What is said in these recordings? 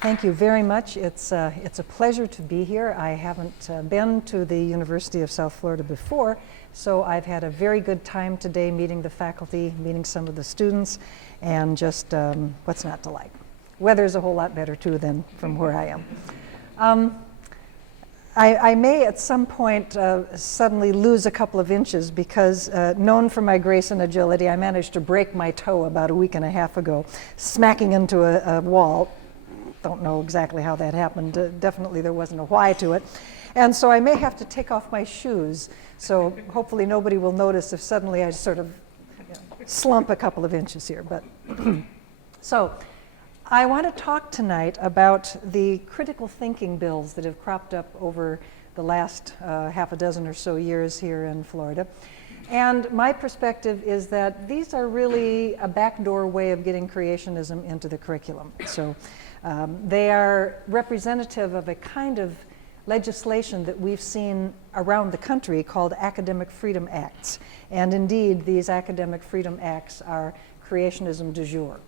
Thank you very much. It's a pleasure to be here. I haven't been to the University of South Florida before, so I've had a very good time today meeting the faculty, meeting some of the students, and just what's not to like. Weather's a whole lot better too than from where I am. I may at some point suddenly lose a couple of inches because known for my grace and agility, I managed to break my toe about a week and a half ago, smacking into a wall. Don't know exactly how that happened. Definitely there wasn't a why to it. And so I may have to take off my shoes. So hopefully nobody will notice if suddenly I sort of slump a couple of inches here. But so I want to talk tonight about the critical thinking bills that have cropped up over the last half a dozen or so years here in Florida. And my perspective is that these are really a backdoor way of getting creationism into the curriculum. So they are representative of a kind of legislation that we've seen around the country called Academic Freedom Acts. And indeed, these Academic Freedom Acts are creationism du jour.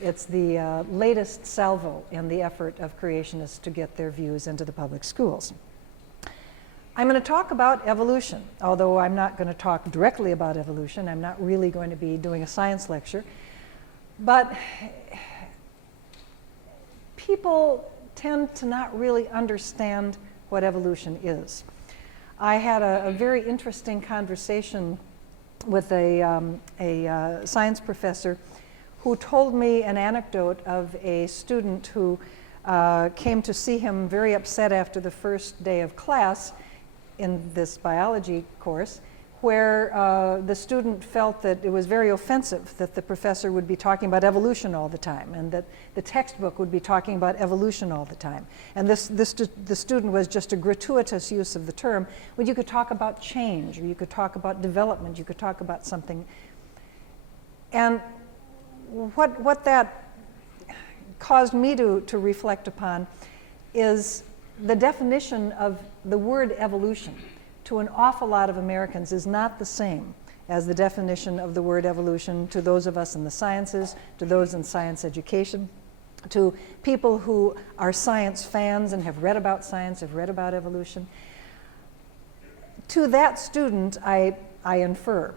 It's the latest salvo in the effort of creationists to get their views into the public schools. I'm going to talk about evolution, although I'm not going to talk directly about evolution. I'm not really going to be doing a science lecture. But people tend to not really understand what evolution is. I had a very interesting conversation with a science professor who told me an anecdote of a student who came to see him very upset after the first day of class in this biology course, where the student felt that it was very offensive that the professor would be talking about evolution all the time, and that the textbook would be talking about evolution all the time. And the student was just a gratuitous use of the term, when you could talk about change, or you could talk about development, you could talk about something. And what that caused me to reflect upon is the definition of the word evolution to an awful lot of Americans is not the same as the definition of the word evolution to those of us in the sciences, to those in science education, to people who are science fans and have read about science, have read about evolution. To that student, I infer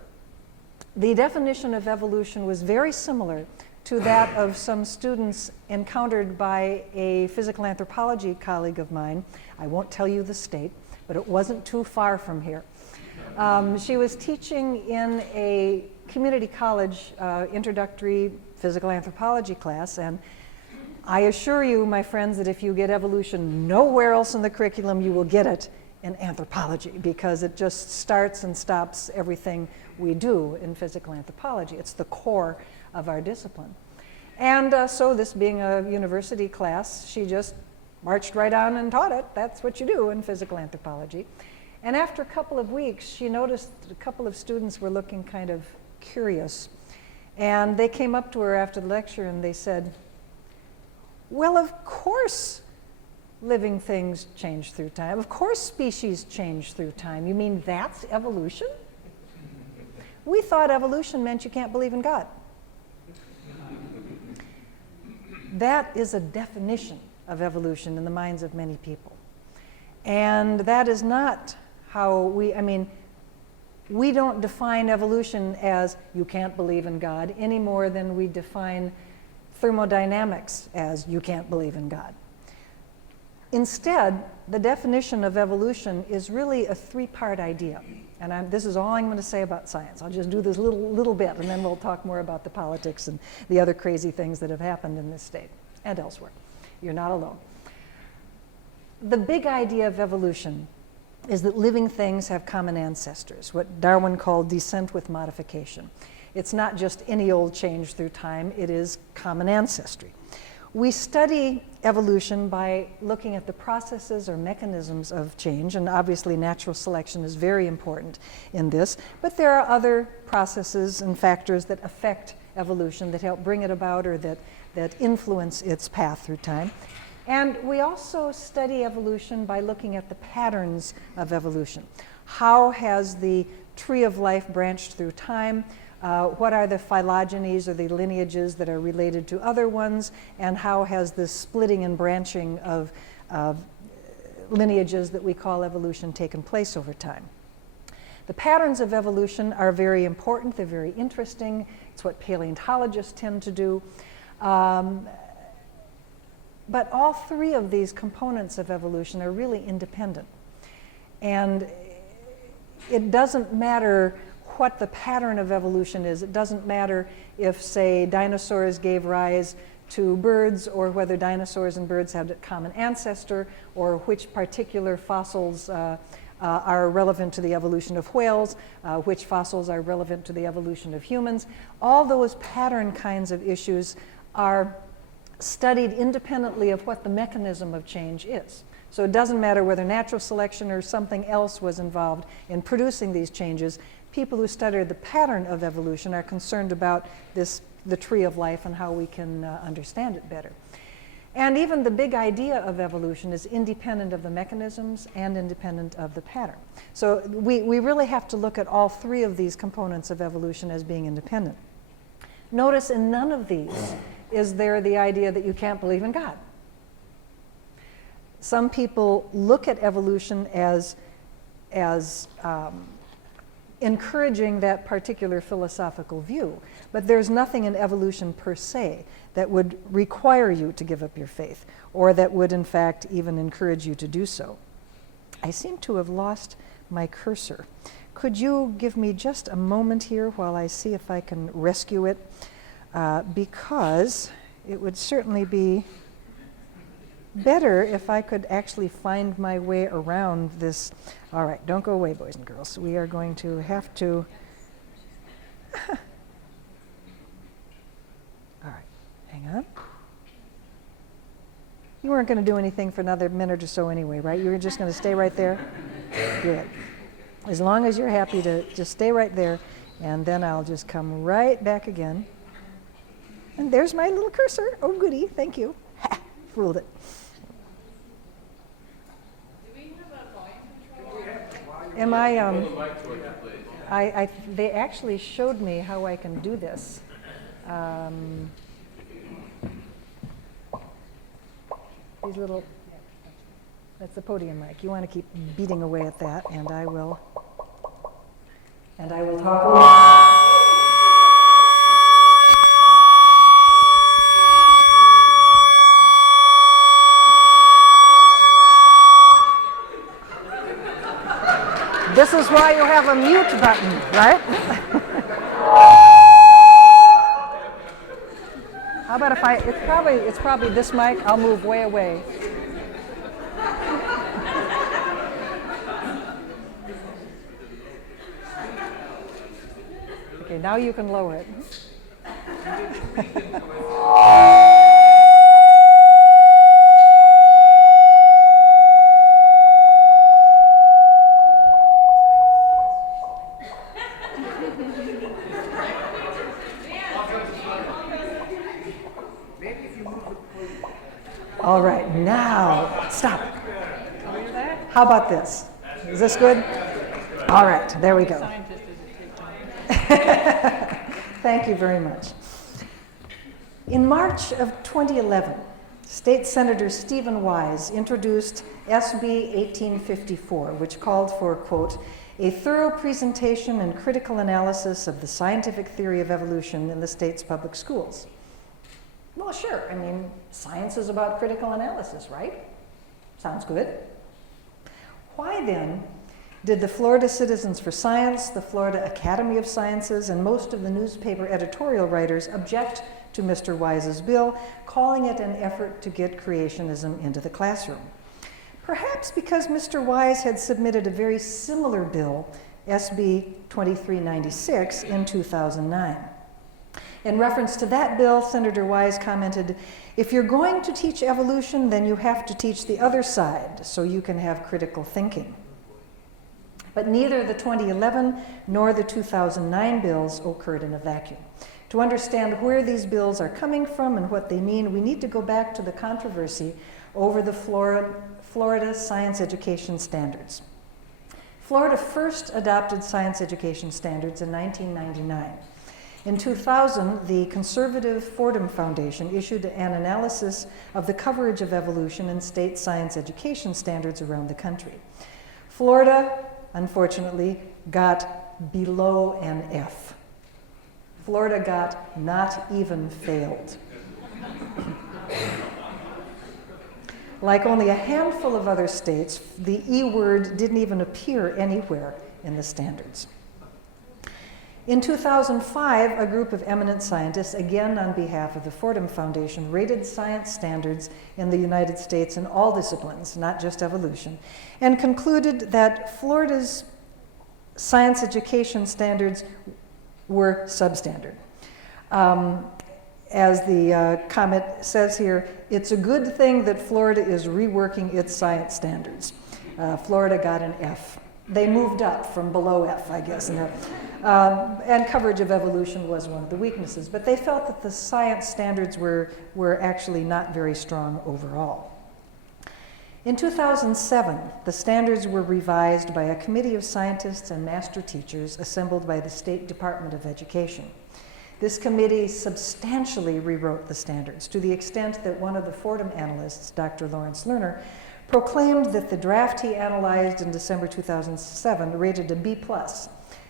the definition of evolution was very similar to that of some students encountered by a physical anthropology colleague of mine. I won't tell you the state, but it wasn't too far from here. She was teaching in a community college introductory physical anthropology class, and I assure you, my friends, that if you get evolution nowhere else in the curriculum, you will get it in anthropology, because it just starts and stops everything we do in physical anthropology. It's the core of our discipline. And so this being a university class, she just marched right on and taught it. That's what you do in physical anthropology. And after a couple of weeks, she noticed a couple of students were looking kind of curious. And they came up to her after the lecture and they said, well, of course living things change through time. Of course species change through time. You mean that's evolution? We thought evolution meant you can't believe in God. That is a definition of evolution in the minds of many people. And that is not how we don't define evolution as you can't believe in God any more than we define thermodynamics as you can't believe in God. Instead, the definition of evolution is really a three-part idea. And this is all I'm going to say about science. I'll just do this little bit, and then we'll talk more about the politics and the other crazy things that have happened in this state and elsewhere. You're not alone. The big idea of evolution is that living things have common ancestors, what Darwin called descent with modification. It's not just any old change through time, it is common ancestry. We study evolution by looking at the processes or mechanisms of change, and obviously natural selection is very important in this, but there are other processes and factors that affect evolution, that help bring it about, or that influence its path through time. And we also study evolution by looking at the patterns of evolution. How has the tree of life branched through time? What are the phylogenies or the lineages that are related to other ones, and how has this splitting and branching of lineages that we call evolution taken place over time? The patterns of evolution are very important. They're very interesting. It's what paleontologists tend to do. But all three of these components of evolution are really independent. And it doesn't matter what the pattern of evolution is. It doesn't matter if, say, dinosaurs gave rise to birds, or whether dinosaurs and birds had a common ancestor, or which particular fossils are relevant to the evolution of whales, which fossils are relevant to the evolution of humans. All those pattern kinds of issues are studied independently of what the mechanism of change is. So it doesn't matter whether natural selection or something else was involved in producing these changes. People who study the pattern of evolution are concerned about the tree of life and how we can understand it better. And even the big idea of evolution is independent of the mechanisms and independent of the pattern. So we really have to look at all three of these components of evolution as being independent. Notice in none of these is there the idea that you can't believe in God. Some people look at evolution as encouraging that particular philosophical view, but there's nothing in evolution per se that would require you to give up your faith, or that would in fact even encourage you to do so. I seem to have lost my cursor. Could you give me just a moment here while I see if I can rescue it? Because it would certainly be better if I could actually find my way around this. All right, don't go away, boys and girls. We are going to have to. All right, hang on. You weren't going to do anything for another minute or so anyway, right? You were just going to stay right there? Good. As long as you're happy to just stay right there, and then I'll just come right back again. And there's my little cursor. Oh, goody, thank you. Ha, fooled it. Am I, they actually showed me how I can do this. These little, that's the podium mic. You want to keep beating away at that, and I will talk a little. This is why you have a mute button, right? How about if it's probably this mic, I'll move way away. Okay, now you can lower it. All right, now, stop. How about this? Is this good? All right, there we go. Thank you very much. In March of 2011, State Senator Stephen Wise introduced SB 1854, which called for, quote, a thorough presentation and critical analysis of the scientific theory of evolution in the state's public schools. Well, sure. I mean, science is about critical analysis, right? Sounds good. Why then did the Florida Citizens for Science, the Florida Academy of Sciences, and most of the newspaper editorial writers object to Mr. Wise's bill, calling it an effort to get creationism into the classroom? Perhaps because Mr. Wise had submitted a very similar bill, SB 2396, in 2009. In reference to that bill, Senator Wise commented, if you're going to teach evolution, then you have to teach the other side so you can have critical thinking. But neither the 2011 nor the 2009 bills occurred in a vacuum. To understand where these bills are coming from and what they mean, we need to go back to the controversy over the Florida science education standards. Florida first adopted science education standards in 1999. In 2000, the conservative Fordham Foundation issued an analysis of the coverage of evolution in state science education standards around the country. Florida, unfortunately, got below an F. Florida got not even failed. Like only a handful of other states, the E word didn't even appear anywhere in the standards. In 2005, a group of eminent scientists, again on behalf of the Fordham Foundation, rated science standards in the United States in all disciplines, not just evolution, and concluded that Florida's science education standards were substandard. As the comment says here, it's a good thing that Florida is reworking its science standards. Florida got an F. They moved up from below F, I guess. And coverage of evolution was one of the weaknesses. But they felt that the science standards were actually not very strong overall. In 2007, the standards were revised by a committee of scientists and master teachers assembled by the State Department of Education. This committee substantially rewrote the standards to the extent that one of the Fordham analysts, Dr. Lawrence Lerner, proclaimed that the draft he analyzed in December 2007 rated a B+.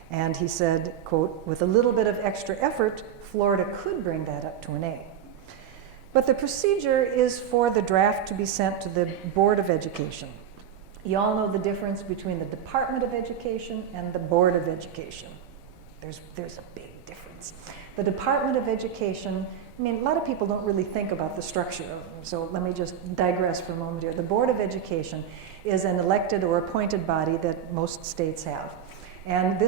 And he said, quote, with a little bit of extra effort, Florida could bring that up to an A. But the procedure is for the draft to be sent to the Board of Education. You all know the difference between the Department of Education and the Board of Education. There's a big difference. The Department of Education, I mean, a lot of people don't really think about the structure of them, so let me just digress for a moment here. The Board of Education is an elected or appointed body that most states have. And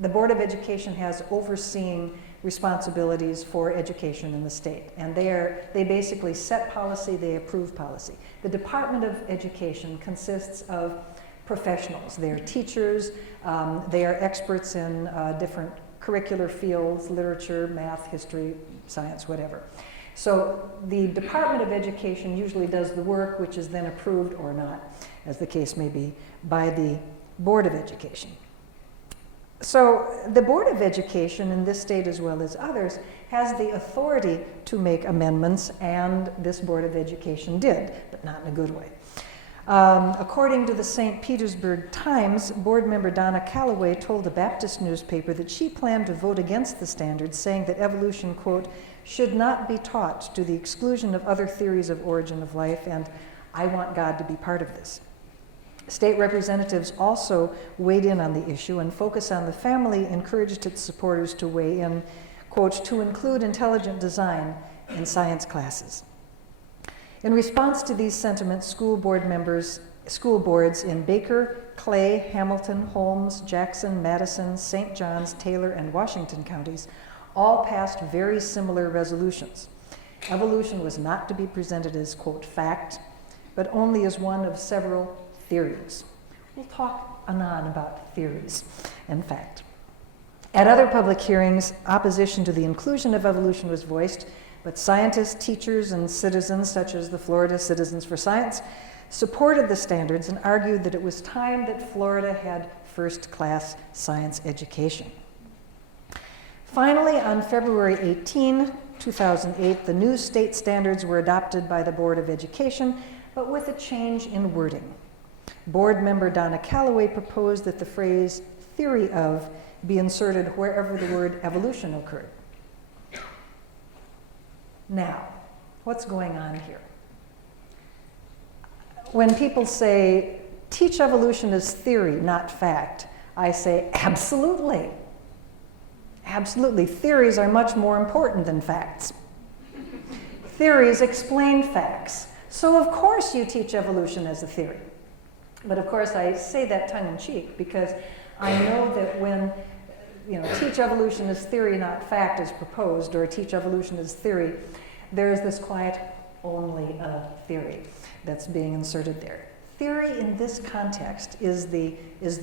the Board of Education has overseeing responsibilities for education in the state. And they basically set policy, they approve policy. The Department of Education consists of professionals. They are teachers, they are experts in different curricular fields, literature, math, history, science, whatever. So the Department of Education usually does the work, which is then approved or not, as the case may be, by the Board of Education. So the Board of Education in this state as well as others has the authority to make amendments, and this Board of Education did, but not in a good way. According to the St. Petersburg Times, board member Donna Calloway told a Baptist newspaper that she planned to vote against the standards, saying that evolution, quote, should not be taught to the exclusion of other theories of origin of life, and I want God to be part of this. State representatives also weighed in on the issue, and Focus on the Family encouraged its supporters to weigh in, quote, to include intelligent design in science classes. In response to these sentiments, school boards in Baker, Clay, Hamilton, Holmes, Jackson, Madison, St. Johns, Taylor, and Washington counties all passed very similar resolutions. Evolution was not to be presented as, quote, fact, but only as one of several theories. We'll talk anon about theories and fact. At other public hearings, opposition to the inclusion of evolution was voiced, but scientists, teachers, and citizens, such as the Florida Citizens for Science, supported the standards and argued that it was time that Florida had first-class science education. Finally, on February 18, 2008, the new state standards were adopted by the Board of Education, but with a change in wording. Board member Donna Calloway proposed that the phrase theory of be inserted wherever the word evolution occurred. Now, what's going on here? When people say, teach evolution as theory, not fact, I say, absolutely. Absolutely. Theories are much more important than facts. Theories explain facts. So of course you teach evolution as a theory. But of course I say that tongue-in-cheek because I know that when teach evolution as theory, not fact, is proposed, or teach evolution as theory, there's this quiet, only a theory that's being inserted there. Theory in this context is the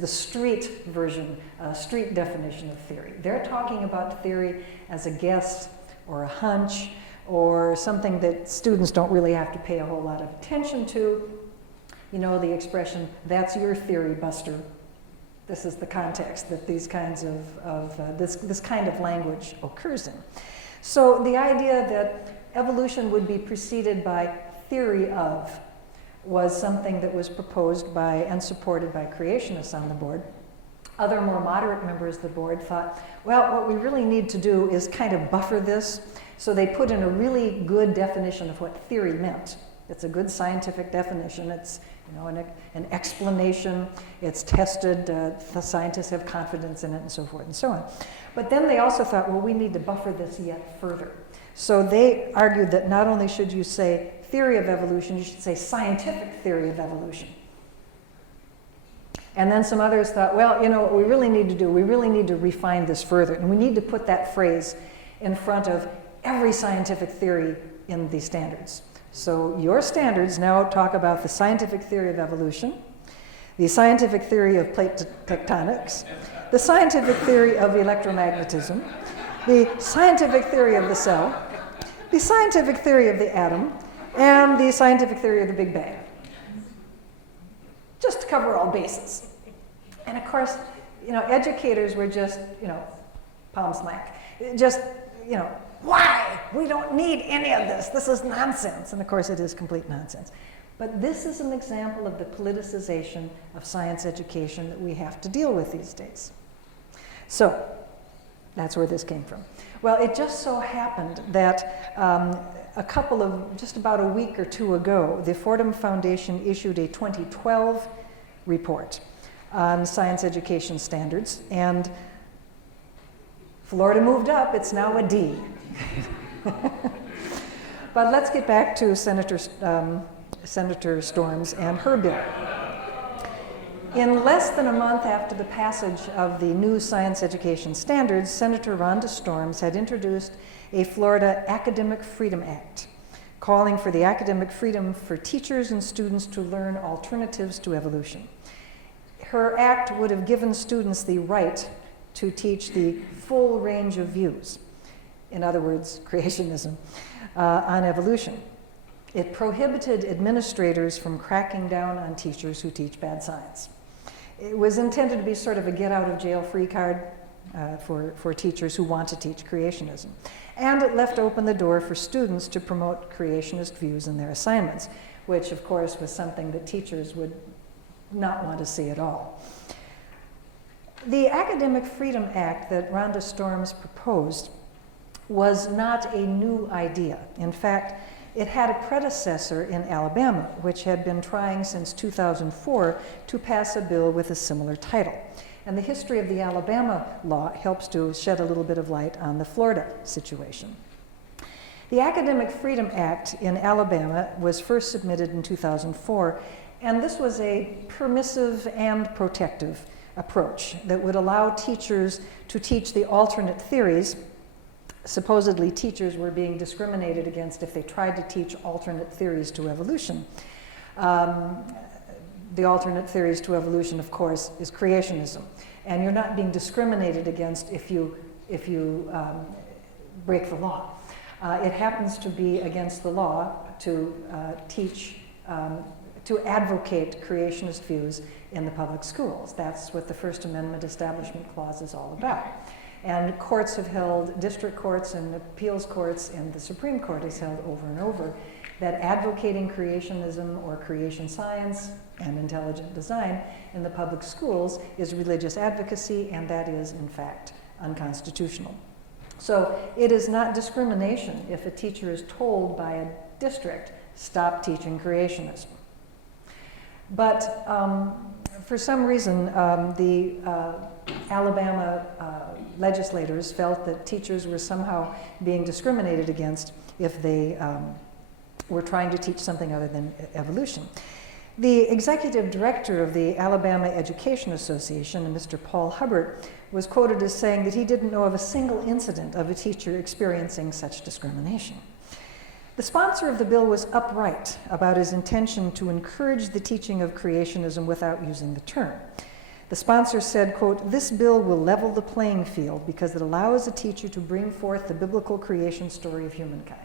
street version, street definition of theory. They're talking about theory as a guess or a hunch or something that students don't really have to pay a whole lot of attention to. You know the expression, that's your theory, Buster. This is the context that these kinds of this kind of language occurs in. So the idea that evolution would be preceded by theory of was something that was proposed by and supported by creationists on the board. Other more moderate members of the board thought, well, what we really need to do is kind of buffer this. So they put in a really good definition of what theory meant. It's a good scientific definition. It's an explanation. It's tested. The scientists have confidence in it, and so forth and so on. But then they also thought, well, we need to buffer this yet further. So they argued that not only should you say theory of evolution, you should say scientific theory of evolution. And then some others thought, well, what we really need to do, we really need to refine this further. And we need to put that phrase in front of every scientific theory in the standards. So your standards now talk about the scientific theory of evolution, the scientific theory of plate tectonics, the scientific theory of electromagnetism, the scientific theory of the cell, the scientific theory of the atom, and the scientific theory of the Big Bang. Just to cover all bases. And of course, educators were just, palm smack. Just, why? We don't need any of this. This is nonsense. And of course, it is complete nonsense. But this is an example of the politicization of science education that we have to deal with these days. So that's where this came from. Well, it just so happened that just about a week or two ago, the Fordham Foundation issued a 2012 report on science education standards, and Florida moved up. It's now a D. But let's get back to Senator Storms and her bill. In less than a month after the passage of the new science education standards, Senator Rhonda Storms had introduced a Florida Academic Freedom Act, calling for the academic freedom for teachers and students to learn alternatives to evolution. Her act would have given students the right to teach the full range of views, in other words, creationism, on evolution. It prohibited administrators from cracking down on teachers who teach bad science. It was intended to be sort of a get-out-of-jail-free card for teachers who want to teach creationism. And it left open the door for students to promote creationist views in their assignments, which, of course, was something that teachers would not want to see at all. The Academic Freedom Act that Rhonda Storms proposed was not a new idea. In fact, it had a predecessor in Alabama, which had been trying since 2004 to pass a bill with a similar title. And the history of the Alabama law helps to shed a little bit of light on the Florida situation. The Academic Freedom Act in Alabama was first submitted in 2004, and this was a permissive and protective approach that would allow teachers to teach the alternate theories. Supposedly, teachers were being discriminated against if they tried to teach alternate theories to evolution. The alternate theories to evolution, of course, is creationism. And you're not being discriminated against if you break the law. It happens to be against the law to to advocate creationist views in the public schools. That's what the First Amendment Establishment Clause is all about. And courts have held, district courts and appeals courts and the Supreme Court has held over and over that advocating creationism or creation science and intelligent design in the public schools is religious advocacy, and that is, in fact, unconstitutional. So it is not discrimination if a teacher is told by a district, stop teaching creationism. But for some reason, the Alabama legislators felt that teachers were somehow being discriminated against if they were trying to teach something other than evolution. The executive director of the Alabama Education Association, Mr. Paul Hubbard, was quoted as saying that he didn't know of a single incident of a teacher experiencing such discrimination. The sponsor of the bill was upright about his intention to encourage the teaching of creationism without using the term. The sponsor said, quote, "This bill will level the playing field because it allows a teacher to bring forth the biblical creation story of humankind."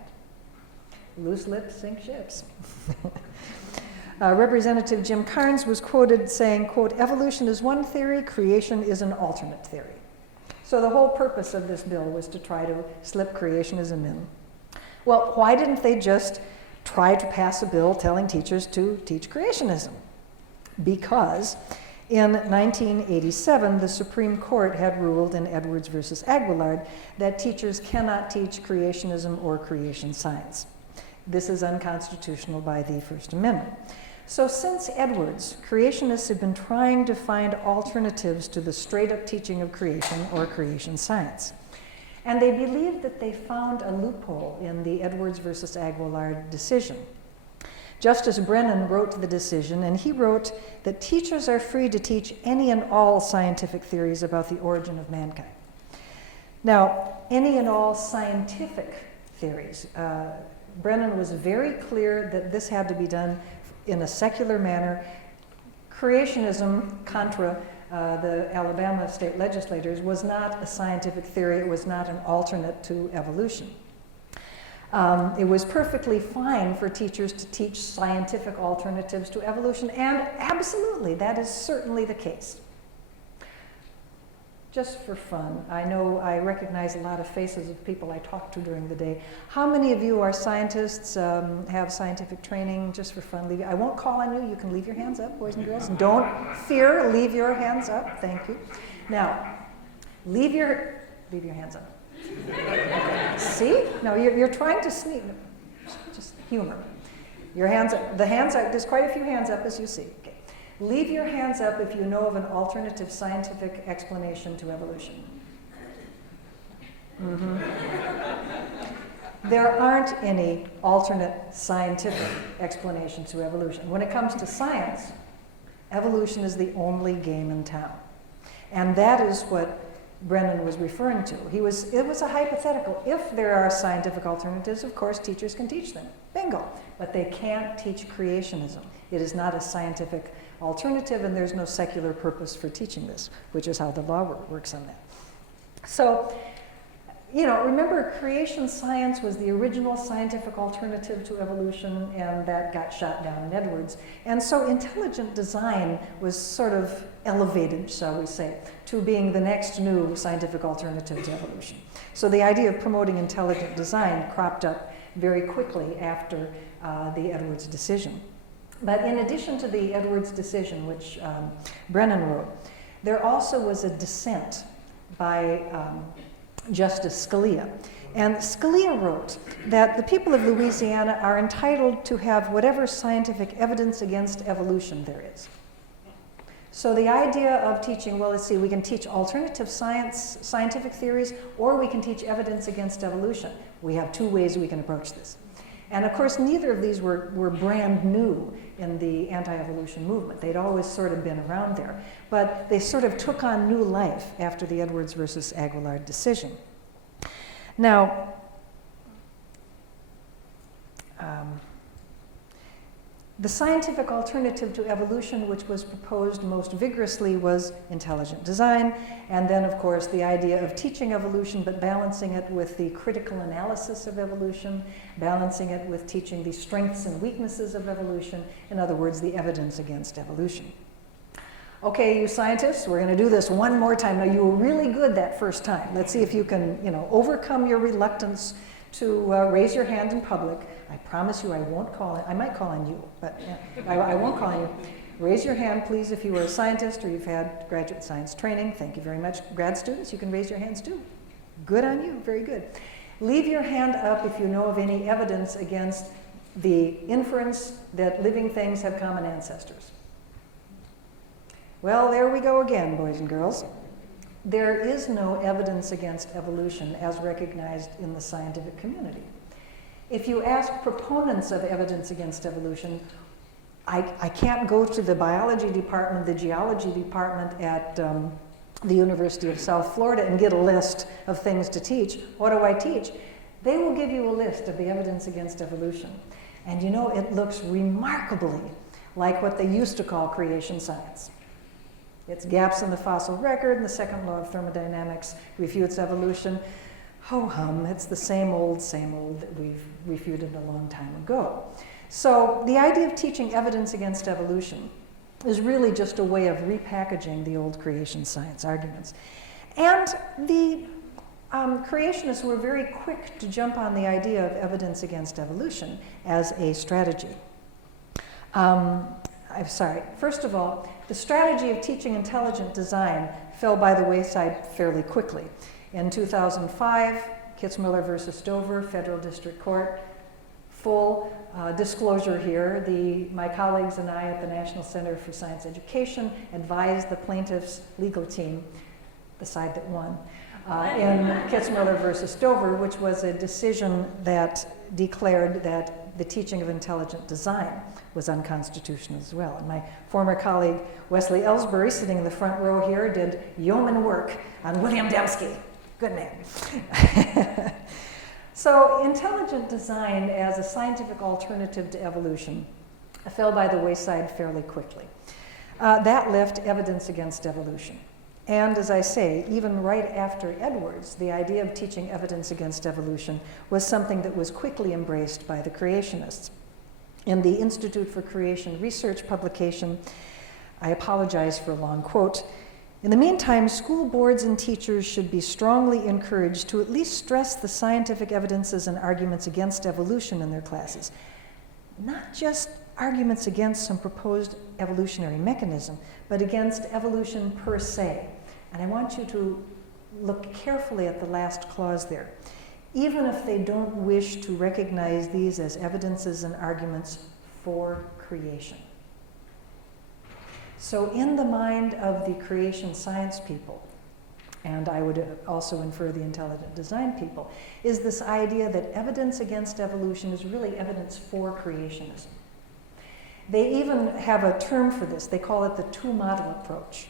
Loose lips sink ships. Representative Jim Carnes was quoted saying, quote, "Evolution is one theory, creation is an alternate theory." So the whole purpose of this bill was to try to slip creationism in. Well, why didn't they just try to pass a bill telling teachers to teach creationism? Because in 1987, the Supreme Court had ruled in Edwards versus Aguillard that teachers cannot teach creationism or creation science. This is unconstitutional by the First Amendment. So since Edwards, creationists have been trying to find alternatives to the straight-up teaching of creation or creation science. And they believed that they found a loophole in the Edwards versus Aguillard decision. Justice Brennan wrote the decision, and he wrote that teachers are free to teach any and all scientific theories about the origin of mankind. Now, any and all scientific theories. Brennan was very clear that this had to be done in a secular manner. Creationism, contra the Alabama state legislators, was not a scientific theory. It was not an alternate to evolution. It was perfectly fine for teachers to teach scientific alternatives to evolution, and absolutely, that is certainly the case. Just for fun, I recognize a lot of faces of people I talk to during the day. How many of you are scientists, have scientific training? Just for fun, I won't call on you. You can leave your hands up, boys and girls. Don't fear, leave your hands up. Thank you. Now, leave your hands up. See? No, you're trying to sneak. Just humor. Your hands up. The hands up. There's quite a few hands up, as you see. Okay. Leave your hands up if you know of an alternative scientific explanation to evolution. Mm-hmm. There aren't any alternate scientific explanations to evolution. When it comes to science, evolution is the only game in town. And that is what Brennan was referring to. It was a hypothetical. If there are scientific alternatives, of course, teachers can teach them. Bingo. But they can't teach creationism. It is not a scientific alternative, and there's no secular purpose for teaching this, which is how the law works on that. So, remember, creation science was the original scientific alternative to evolution, and that got shot down in Edwards. And so intelligent design was sort of elevated, shall we say, to being the next new scientific alternative to evolution. So the idea of promoting intelligent design cropped up very quickly after the Edwards decision. But in addition to the Edwards decision, which Brennan wrote, there also was a dissent by Justice Scalia. And Scalia wrote that the people of Louisiana are entitled to have whatever scientific evidence against evolution there is. So the idea of teaching, well, let's see, we can teach alternative scientific theories, or we can teach evidence against evolution. We have two ways we can approach this. And of course, neither of these were brand new in the anti-evolution movement. They'd always sort of been around there. But they sort of took on new life after the Edwards versus Aguillard decision. Now, the scientific alternative to evolution, which was proposed most vigorously, was intelligent design. And then, of course, the idea of teaching evolution, but balancing it with the critical analysis of evolution, balancing it with teaching the strengths and weaknesses of evolution. In other words, the evidence against evolution. Okay, you scientists, we're going to do this one more time. Now, you were really good that first time. Let's see if you can, overcome your reluctance to raise your hand in public. I promise you I won't call it. I might call on you, but I won't call on you. Raise your hand, please, if you are a scientist or you've had graduate science training. Thank you very much. Grad students, you can raise your hands too. Good on you, very good. Leave your hand up if you know of any evidence against the inference that living things have common ancestors. Well, there we go again, boys and girls. There is no evidence against evolution as recognized in the scientific community. If you ask proponents of evidence against evolution, I can't go to the biology department, the geology department at the University of South Florida and get a list of things to teach. What do I teach? They will give you a list of the evidence against evolution. And it looks remarkably like what they used to call creation science. It's gaps in the fossil record, and the second law of thermodynamics refutes evolution. Ho hum, it's the same old that we've refuted a long time ago. So the idea of teaching evidence against evolution is really just a way of repackaging the old creation science arguments. And the creationists were very quick to jump on the idea of evidence against evolution as a strategy. First of all, the strategy of teaching intelligent design fell by the wayside fairly quickly. In 2005, Kitzmiller versus Dover, Federal District Court, full disclosure here, my colleagues and I at the National Center for Science Education advised the plaintiff's legal team, the side that won, in Kitzmiller versus Dover, which was a decision that declared that the teaching of intelligent design was unconstitutional as well. And my former colleague, Wesley Ellsbury, sitting in the front row here, did yeoman work on William Dembski. Good man. So intelligent design as a scientific alternative to evolution fell by the wayside fairly quickly. That left evidence against evolution. And as I say, even right after Edwards, the idea of teaching evidence against evolution was something that was quickly embraced by the creationists. In the Institute for Creation Research publication, I apologize for a long quote, "In the meantime, school boards and teachers should be strongly encouraged to at least stress the scientific evidences and arguments against evolution in their classes. Not just arguments against some proposed evolutionary mechanism, but against evolution per se." And I want you to look carefully at the last clause there. Even if they don't wish to recognize these as evidences and arguments for creation. So in the mind of the creation science people, and I would also infer the intelligent design people, is this idea that evidence against evolution is really evidence for creationism. They even have a term for this. They call it the two-model approach,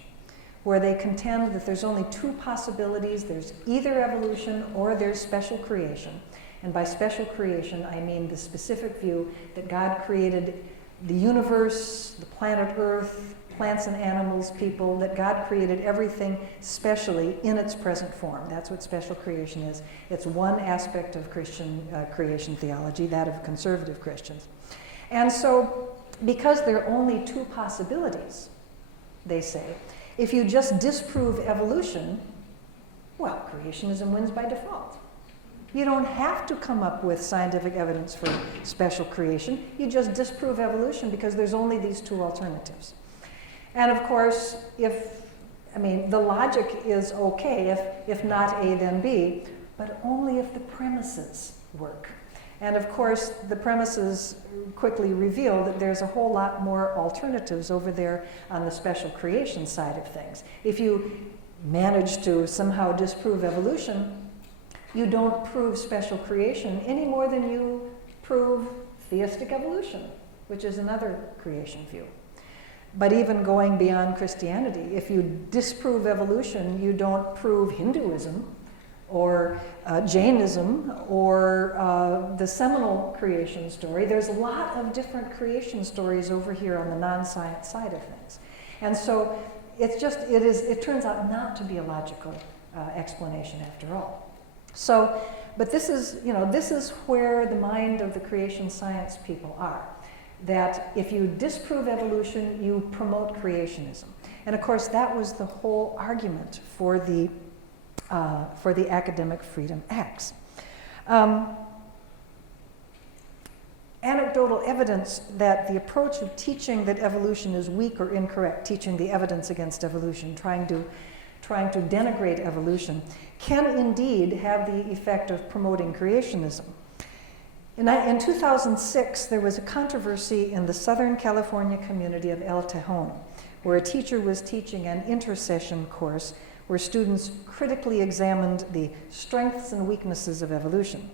where they contend that there's only two possibilities. There's either evolution or there's special creation. And by special creation, I mean the specific view that God created the universe, the planet Earth, plants and animals, people, that God created everything specially in its present form. That's what special creation is. It's one aspect of Christian creation theology, that of conservative Christians. And so, because there are only two possibilities, they say, if you just disprove evolution, well, creationism wins by default. You don't have to come up with scientific evidence for special creation. You just disprove evolution because there's only these two alternatives. And of course, the logic is okay, if not A, then B, but only if the premises work. And of course, the premises quickly reveal that there's a whole lot more alternatives over there on the special creation side of things. If you manage to somehow disprove evolution, you don't prove special creation any more than you prove theistic evolution, which is another creation view. But even going beyond Christianity, if you disprove evolution, you don't prove Hinduism or Jainism or the seminal creation story. There's a lot of different creation stories over here on the non-science side of things. And so it turns out not to be a logical explanation after all. So, but this is where the mind of the creation science people are. That if you disprove evolution, you promote creationism. And of course, that was the whole argument for the Academic Freedom Acts. Anecdotal evidence that the approach of teaching that evolution is weak or incorrect, teaching the evidence against evolution, trying to denigrate evolution, can indeed have the effect of promoting creationism. In 2006, there was a controversy in the Southern California community of El Tejon, where a teacher was teaching an intercession course where students critically examined the strengths and weaknesses of evolution.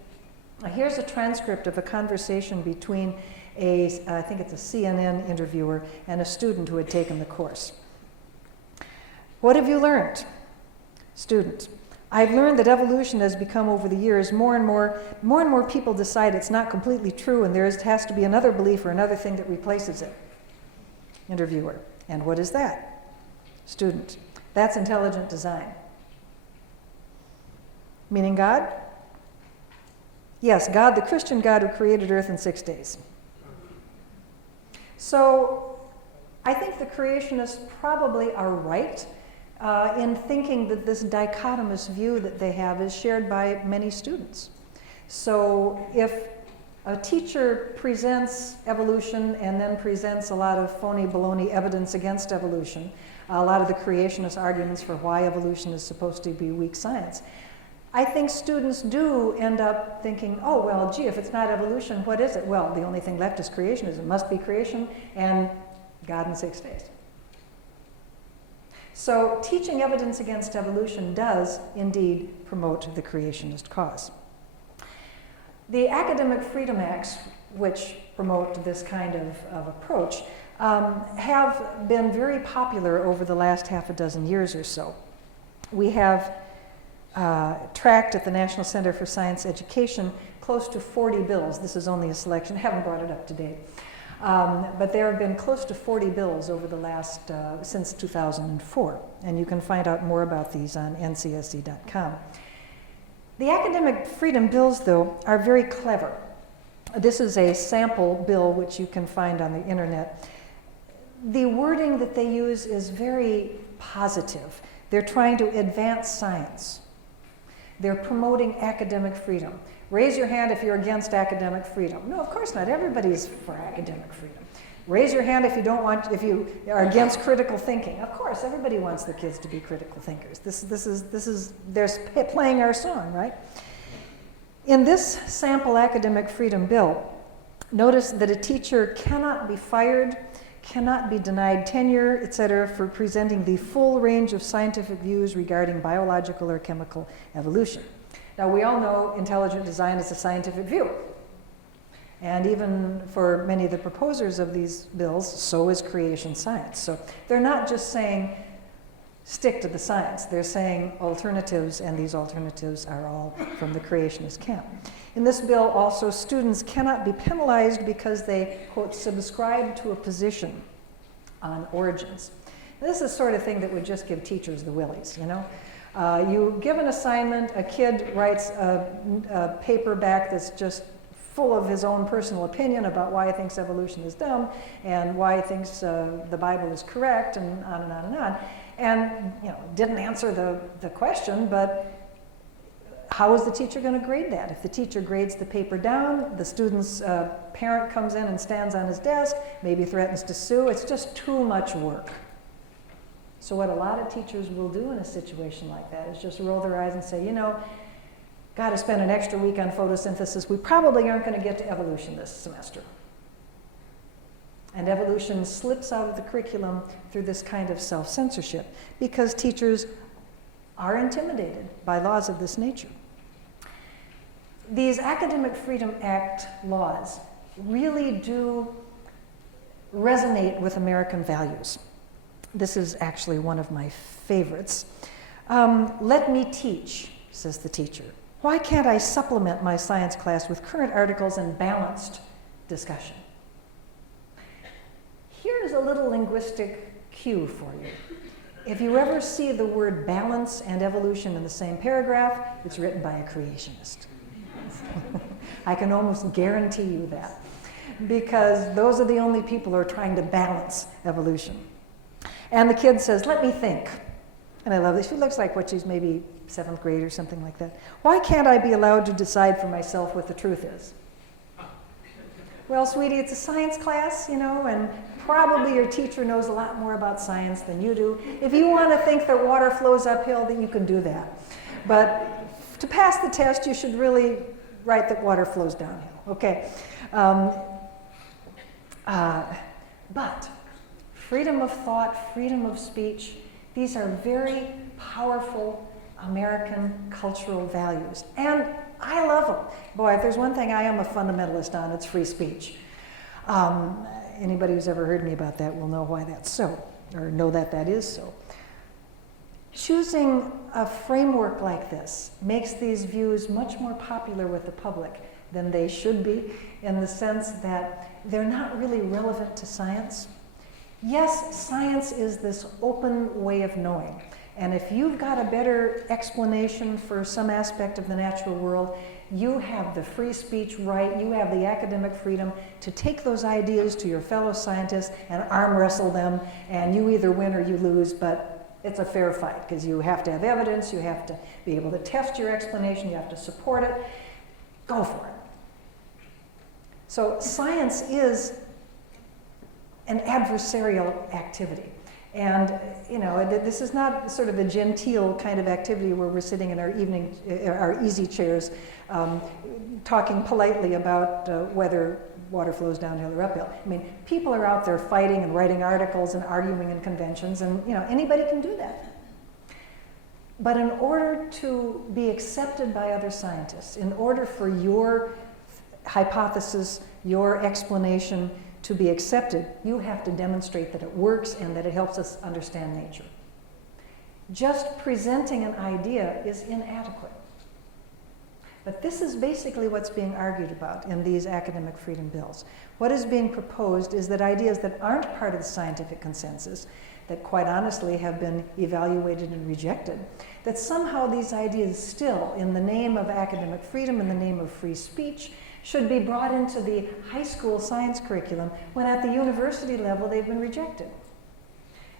Now, here's a transcript of a conversation between I think it's a CNN interviewer and a student who had taken the course. "What have you learned?" Student: "I've learned that evolution has become, over the years, more and more people decide it's not completely true and there has to be another belief or another thing that replaces it." Interviewer: "And what is that?" Student: "That's intelligent design." Meaning God? Yes, God, the Christian God who created Earth in 6 days. So I think the creationists probably are right in thinking that this dichotomous view that they have is shared by many students. So if a teacher presents evolution and then presents a lot of phony baloney evidence against evolution, a lot of the creationist arguments for why evolution is supposed to be weak science, I think students do end up thinking, oh, well, gee, if it's not evolution, what is it? Well, the only thing left is creationism. It must be creation and God in 6 days. So teaching evidence against evolution does indeed promote the creationist cause. The Academic Freedom Acts, which promote this kind of approach, have been very popular over the last half a dozen years or so. We have tracked at the National Center for Science Education close to 40 bills. This is only a selection. I haven't brought it up to date. But there have been close to 40 bills over the last, since 2004. And you can find out more about these on ncsc.com. The academic freedom bills, though, are very clever. This is a sample bill which you can find on the internet. The wording that they use is very positive. They're trying to advance science. They're promoting academic freedom. Raise your hand if you're against academic freedom. No, of course not. Everybody's for academic freedom. Raise your hand if you don't want, if you are against critical thinking. Of course, everybody wants their kids to be critical thinkers. They're playing our song, right? In this sample academic freedom bill, notice that a teacher cannot be fired, cannot be denied tenure, etc., for presenting the full range of scientific views regarding biological or chemical evolution. Now, we all know intelligent design is a scientific view. And even for many of the proposers of these bills, so is creation science. So they're not just saying, stick to the science. They're saying alternatives, and these alternatives are all from the creationist camp. In this bill, also, students cannot be penalized because they, quote, subscribe to a position on origins. This is the sort of thing that would just give teachers the willies, you know? You give an assignment, a kid writes a paper back that's just full of his own personal opinion about why he thinks evolution is dumb and why he thinks the Bible is correct, and on and on and on. And, you know, didn't answer the question, but how is the teacher going to grade that? If the teacher grades the paper down, the student's parent comes in and stands on his desk, maybe threatens to sue, it's just too much work. So what a lot of teachers will do in a situation like that is just roll their eyes and say, you know, got to spend an extra week on photosynthesis. We probably aren't going to get to evolution this semester. And evolution slips out of the curriculum through this kind of self-censorship because teachers are intimidated by laws of this nature. These Academic Freedom Act laws really do resonate with American values. This is actually one of my favorites. Let me teach, says the teacher. Why can't I supplement my science class with current articles and balanced discussion? Here's a little linguistic cue for you. If you ever see the word balance and evolution in the same paragraph, it's written by a creationist. I can almost guarantee you that, because those are the only people who are trying to balance evolution. And the kid says, let me think. And I love this. She looks like what she's maybe 7th grade or something like that. Why can't I be allowed to decide for myself what the truth is? Well, sweetie, it's a science class, you know, and probably your teacher knows a lot more about science than you do. If you want to think that water flows uphill, then you can do that. But to pass the test, you should really write that water flows downhill. Okay. But freedom of thought, freedom of speech, these are very powerful American cultural values. And I love them. Boy, if there's one thing I am a fundamentalist on, it's free speech. Anybody who's ever heard me about that will know why that's so, or know that that is so. Choosing a framework like this makes these views much more popular with the public than they should be, in the sense that they're not really relevant to science. Yes, science is this open way of knowing. And if you've got a better explanation for some aspect of the natural world, you have the free speech right, you have the academic freedom to take those ideas to your fellow scientists and arm wrestle them, and you either win or you lose, but it's a fair fight because you have to have evidence, you have to be able to test your explanation, you have to support it. Go for it. So science is an adversarial activity. And, you know, this is not sort of a genteel kind of activity where we're sitting in our easy chairs talking politely about whether water flows downhill or uphill. I mean, people are out there fighting and writing articles and arguing in conventions, and, you know, anybody can do that. But in order to be accepted by other scientists, in order for your hypothesis, your explanation to be accepted, you have to demonstrate that it works and that it helps us understand nature. Just presenting an idea is inadequate. But this is basically what's being argued about in these academic freedom bills. What is being proposed is that ideas that aren't part of the scientific consensus, that quite honestly have been evaluated and rejected, that somehow these ideas still, in the name of academic freedom, in the name of free speech, should be brought into the high school science curriculum when at the university level they've been rejected.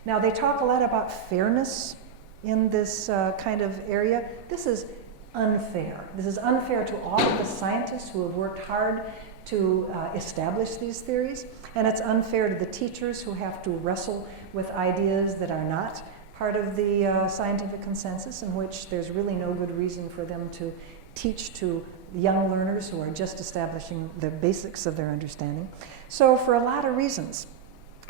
Now, they talk a lot about fairness in this kind of area. This is unfair. This is unfair to all of the scientists who have worked hard to establish these theories, and it's unfair to the teachers who have to wrestle with ideas that are not part of the scientific consensus, in which there's really no good reason for them to teach to young learners who are just establishing the basics of their understanding. So for a lot of reasons,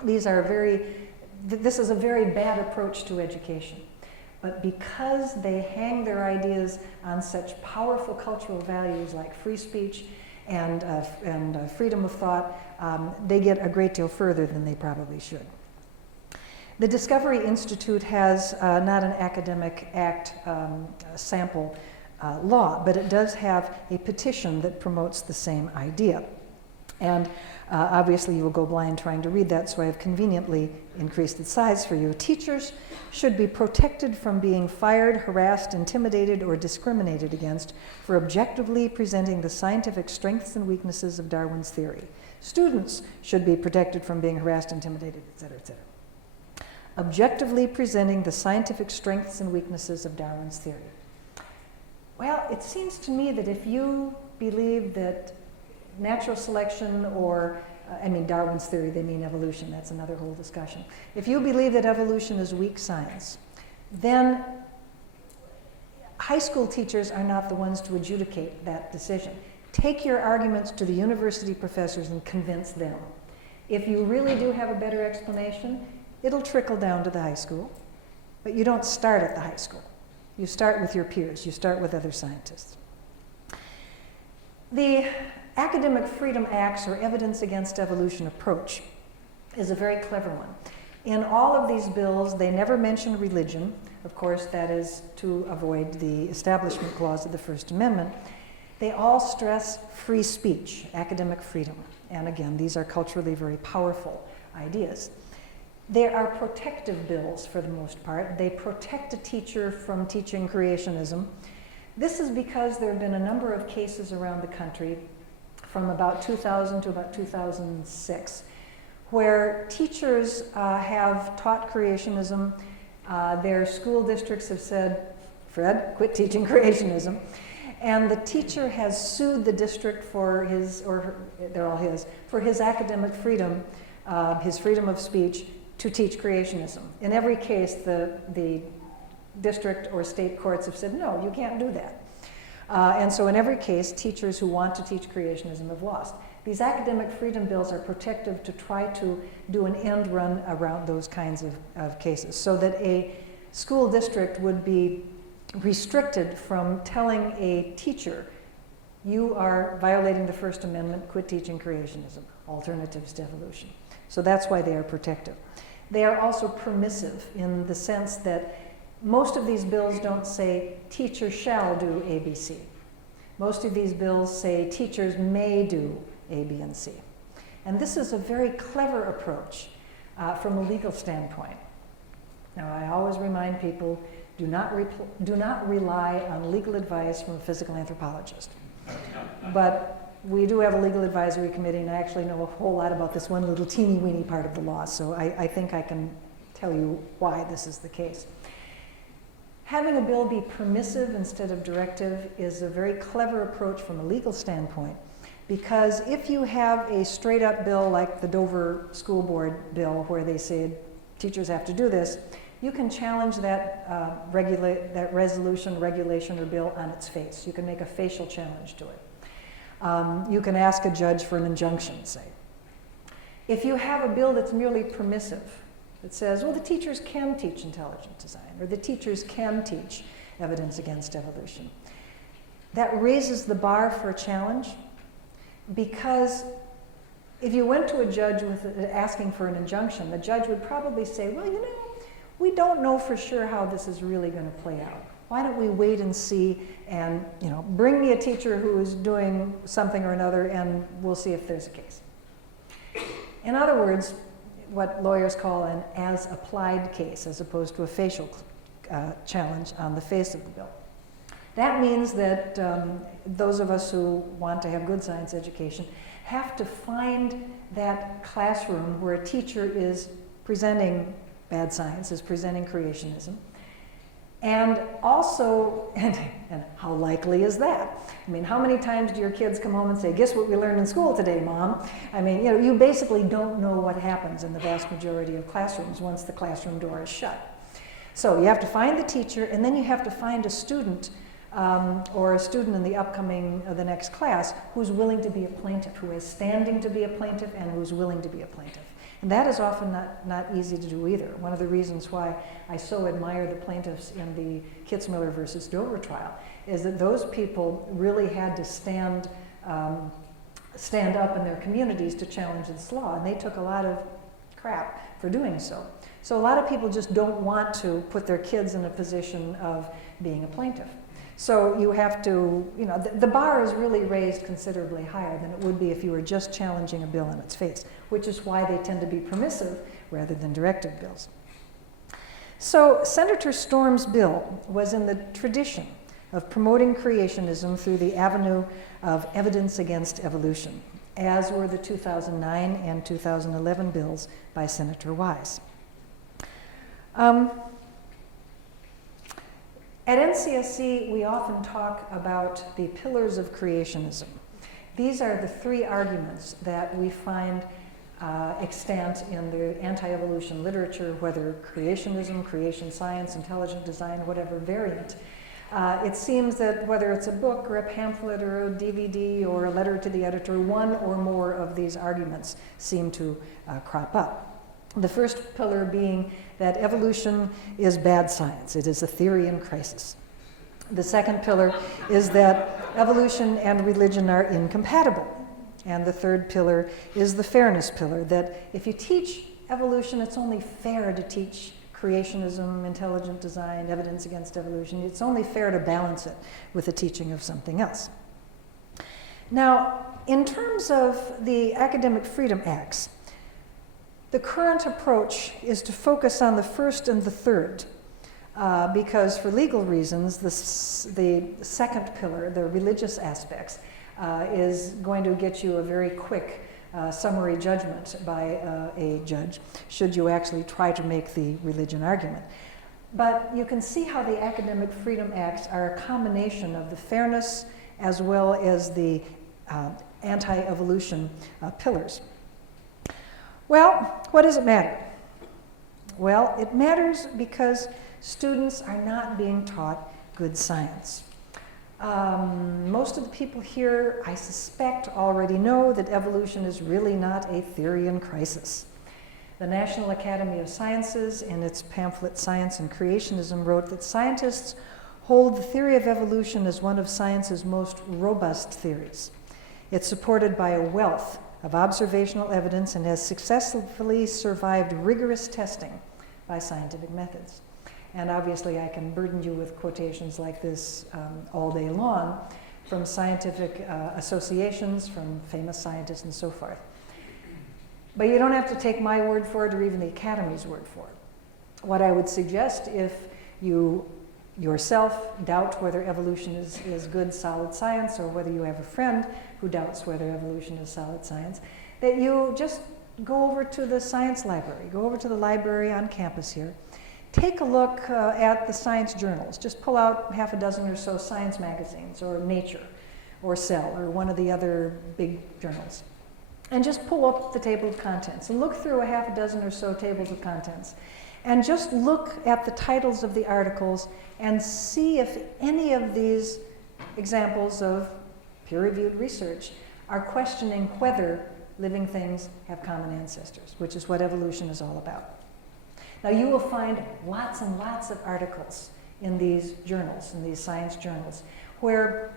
this is a very bad approach to education. But because they hang their ideas on such powerful cultural values like free speech and freedom of thought, they get a great deal further than they probably should. The Discovery Institute has not an academic act sample law, but it does have a petition that promotes the same idea. And obviously you will go blind trying to read that, so I have conveniently increased its size for you. Teachers should be protected from being fired, harassed, intimidated, or discriminated against for objectively presenting the scientific strengths and weaknesses of Darwin's theory. Students should be protected from being harassed, intimidated, etc., etc. Objectively presenting the scientific strengths and weaknesses of Darwin's theory. Well, it seems to me that if you believe that natural selection or, Darwin's theory, they mean evolution, that's another whole discussion. If you believe that evolution is weak science, then high school teachers are not the ones to adjudicate that decision. Take your arguments to the university professors and convince them. If you really do have a better explanation, it'll trickle down to the high school, but you don't start at the high school. You start with your peers, you start with other scientists. The Academic Freedom Acts, or Evidence Against Evolution approach, is a very clever one. In all of these bills, they never mention religion. Of course, that is to avoid the Establishment Clause of the First Amendment. They all stress free speech, academic freedom. And again, these are culturally very powerful ideas. They are protective bills for the most part. They protect a teacher from teaching creationism. This is because there have been a number of cases around the country from about 2000 to about 2006 where teachers have taught creationism. Their school districts have said, Fred, quit teaching creationism. And the teacher has sued the district for they're all his, for his academic freedom, his freedom of speech, to teach creationism. In every case, the district or state courts have said, no, you can't do that. And so in every case, teachers who want to teach creationism have lost. These academic freedom bills are protective to try to do an end run around those kinds of cases, so that a school district would be restricted from telling a teacher, you are violating the First Amendment, quit teaching creationism, alternatives to evolution. So that's why they are protective. They are also permissive in the sense that most of these bills don't say teachers shall do A, B, C. Most of these bills say teachers may do A, B, and C. And this is a very clever approach from a legal standpoint. Now, I always remind people, do not rely on legal advice from a physical anthropologist. But we do have a legal advisory committee, and I actually know a whole lot about this one little teeny-weeny part of the law, so I think I can tell you why this is the case. Having a bill be permissive instead of directive is a very clever approach from a legal standpoint, because if you have a straight-up bill like the Dover School Board bill where they say teachers have to do this, you can challenge that, resolution, regulation, or bill on its face. You can make a facial challenge to it. You can ask a judge for an injunction, say. If you have a bill that's merely permissive, that says, well, the teachers can teach intelligent design, or the teachers can teach evidence against evolution, that raises the bar for a challenge, because if you went to a judge asking for an injunction, the judge would probably say, well, you know, we don't know for sure how this is really going to play out. Why don't we wait and see, and bring me a teacher who is doing something or another, and we'll see if there's a case. In other words, what lawyers call an as-applied case, as opposed to a facial challenge on the face of the bill. That means that those of us who want to have good science education have to find that classroom where a teacher is presenting bad science, is presenting creationism. And also, and how likely is that? I mean, how many times do your kids come home and say, guess what we learned in school today, Mom? I mean, you basically don't know what happens in the vast majority of classrooms once the classroom door is shut. So you have to find the teacher, and then you have to find a student or a student in the next class who's willing to be a plaintiff, who is standing to be a plaintiff and who's willing to be a plaintiff. And that is often not easy to do either. One of the reasons why I so admire the plaintiffs in the Kitzmiller versus Dover trial is that those people really had to stand up in their communities to challenge this law, and they took a lot of crap for doing so. So a lot of people just don't want to put their kids in a position of being a plaintiff. So you have to, the bar is really raised considerably higher than it would be if you were just challenging a bill in its face, which is why they tend to be permissive rather than directive bills. So Senator Storm's bill was in the tradition of promoting creationism through the avenue of evidence against evolution, as were the 2009 and 2011 bills by Senator Wise. At NCSC, we often talk about the pillars of creationism. These are the three arguments that we find extant in the anti-evolution literature, whether creationism, creation science, intelligent design, whatever variant. It seems that whether it's a book or a pamphlet or a DVD or a letter to the editor, one or more of these arguments seem to crop up. The first pillar being that evolution is bad science. It is a theory in crisis. The second pillar is that evolution and religion are incompatible. And the third pillar is the fairness pillar, that if you teach evolution, it's only fair to teach creationism, intelligent design, evidence against evolution. It's only fair to balance it with the teaching of something else. Now, in terms of the Academic Freedom Acts, the current approach is to focus on the first and the third, because for legal reasons, the second pillar, the religious aspects, is going to get you a very quick summary judgment by a judge, should you actually try to make the religion argument. But you can see how the Academic Freedom Acts are a combination of the fairness as well as the anti-evolution pillars. Well, what does it matter? Well, it matters because students are not being taught good science. Most of the people here, I suspect, already know that evolution is really not a theory in crisis. The National Academy of Sciences, in its pamphlet Science and Creationism, wrote that scientists hold the theory of evolution as one of science's most robust theories. It's supported by a wealth of observational evidence and has successfully survived rigorous testing by scientific methods. And obviously I can burden you with quotations like this all day long from scientific associations, from famous scientists and so forth. But you don't have to take my word for it or even the Academy's word for it. what I would suggest, if you yourself doubt whether evolution is good, solid science, or whether you have a friend who doubts whether evolution is solid science, that you just go over to the science library, go over to the library on campus here, take a look at the science journals. Just pull out half a dozen or so science magazines, or Nature, or Cell, or one of the other big journals. And just pull up the table of contents and look through a half a dozen or so tables of contents. And just look at the titles of the articles and see if any of these examples of peer-reviewed research are questioning whether living things have common ancestors, which is what evolution is all about. Now, you will find lots and lots of articles in these journals, in these science journals, where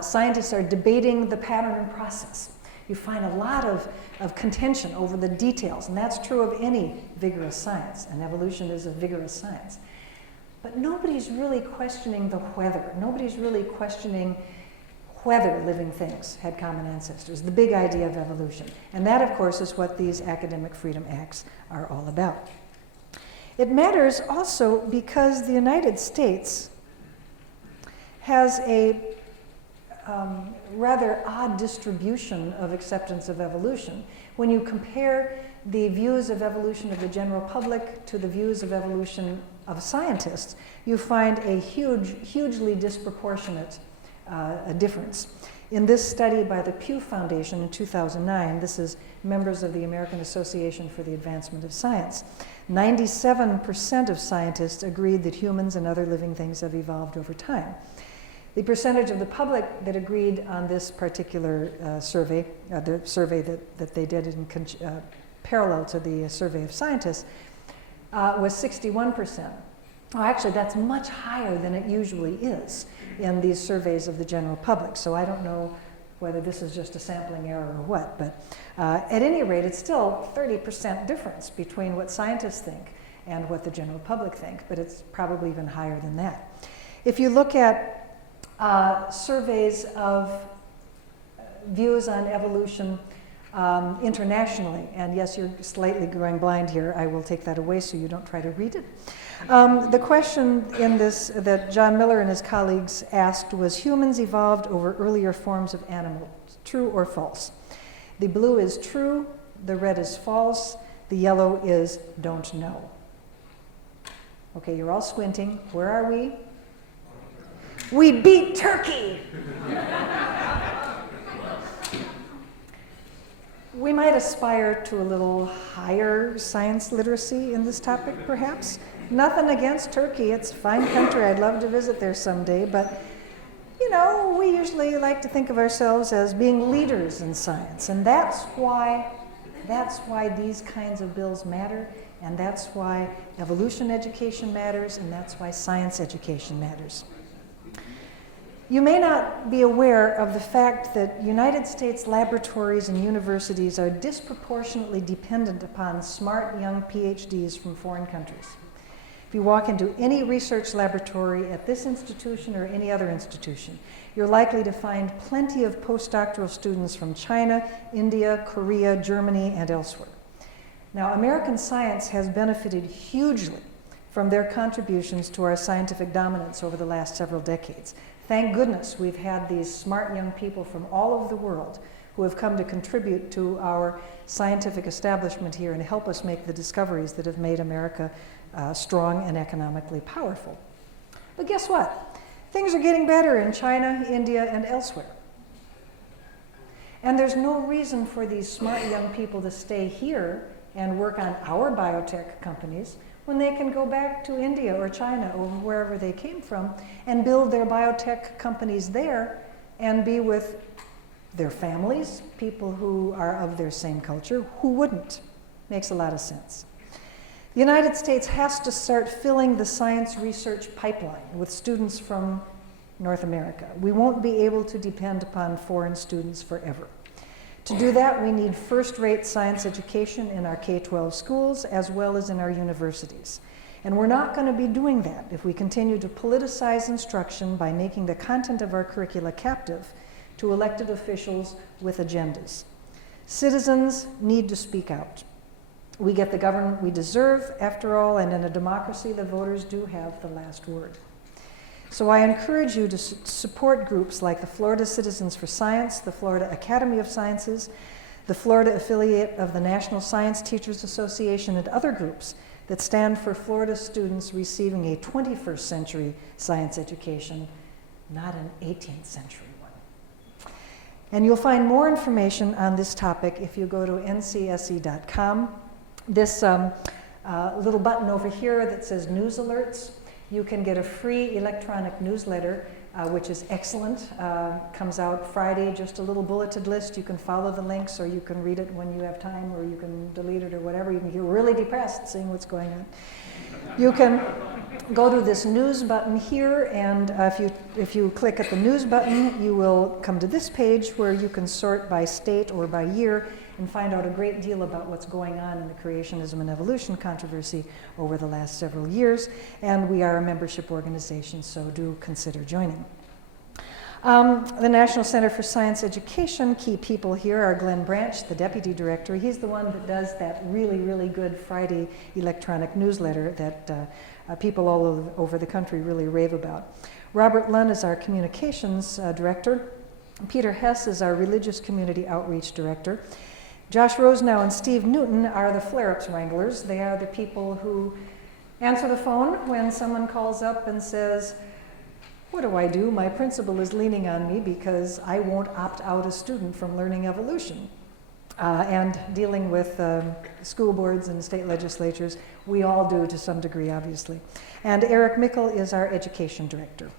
scientists are debating the pattern and process. You find a lot of contention over the details, and that's true of any vigorous science, and evolution is a vigorous science. But nobody's really questioning the whether. Nobody's really questioning whether living things had common ancestors, the big idea of evolution. And that, of course, is what these academic freedom acts are all about. It matters also because the United States has a rather odd distribution of acceptance of evolution. When you compare the views of evolution of the general public to the views of evolution of scientists, you find a hugely disproportionate difference. In this study by the Pew Foundation in 2009, this is members of the American Association for the Advancement of Science, 97% of scientists agreed that humans and other living things have evolved over time. The percentage of the public that agreed on this particular survey, the survey that they did in parallel to the survey of scientists, was 61%. Well, actually, that's much higher than it usually is in these surveys of the general public. So I don't know whether this is just a sampling error or what, but at any rate, it's still 30% difference between what scientists think and what the general public think, but it's probably even higher than that. If you look at surveys of views on evolution internationally, and yes, you're slightly going blind here. I will take that away so you don't try to read it. The question in this that John Miller and his colleagues asked was, humans evolved over earlier forms of animals, true or false? The blue is true, the red is false, the yellow is don't know. Okay, you're all squinting. Where are we? We beat Turkey! We might aspire to a little higher science literacy in this topic, perhaps. Nothing against Turkey. It's a fine country. I'd love to visit there someday. But, you know, we usually like to think of ourselves as being leaders in science. And that's why these kinds of bills matter. And that's why evolution education matters. And that's why science education matters. You may not be aware of the fact that United States laboratories and universities are disproportionately dependent upon smart young PhDs from foreign countries. If you walk into any research laboratory at this institution or any other institution, you're likely to find plenty of postdoctoral students from China, India, Korea, Germany, and elsewhere. Now, American science has benefited hugely from their contributions to our scientific dominance over the last several decades. Thank goodness we've had these smart young people from all over the world who have come to contribute to our scientific establishment here and help us make the discoveries that have made America strong and economically powerful. But guess what? Things are getting better in China, India, and elsewhere. And there's no reason for these smart young people to stay here and work on our biotech companies when they can go back to India or China or wherever they came from and build their biotech companies there and be with their families, people who are of their same culture. Who wouldn't? Makes a lot of sense. The United States has to start filling the science research pipeline with students from North America. We won't be able to depend upon foreign students forever. To do that, we need first-rate science education in our K-12 schools as well as in our universities. And we're not going to be doing that if we continue to politicize instruction by making the content of our curricula captive to elected officials with agendas. Citizens need to speak out. We get the government we deserve, after all, and in a democracy, the voters do have the last word. So I encourage you to support groups like the Florida Citizens for Science, the Florida Academy of Sciences, the Florida affiliate of the National Science Teachers Association, and other groups that stand for Florida students receiving a 21st century science education, not an 18th century one. And you'll find more information on this topic if you go to ncse.com. This little button over here that says News Alerts, you can get a free electronic newsletter, which is excellent. Comes out Friday, just a little bulleted list. You can follow the links, or you can read it when you have time, or you can delete it or whatever. You can get really depressed seeing what's going on. You can go to this news button here, and if you click at the news button, you will come to this page where you can sort by state or by year and find out a great deal about what's going on in the creationism and evolution controversy over the last several years. And we are a membership organization, so do consider joining. The National Center for Science Education, key people here are Glenn Branch, the deputy director. He's the one that does that really, really good Friday electronic newsletter that people all over the country really rave about. Robert Lunn is our communications director. Peter Hess is our religious community outreach director. Josh Rosenow and Steve Newton are the flare-ups wranglers. They are the people who answer the phone when someone calls up and says, "What do I do? My principal is leaning on me because I won't opt out a student from learning evolution." And dealing with school boards and state legislatures, we all do to some degree, obviously. And Eric Mickle is our education director.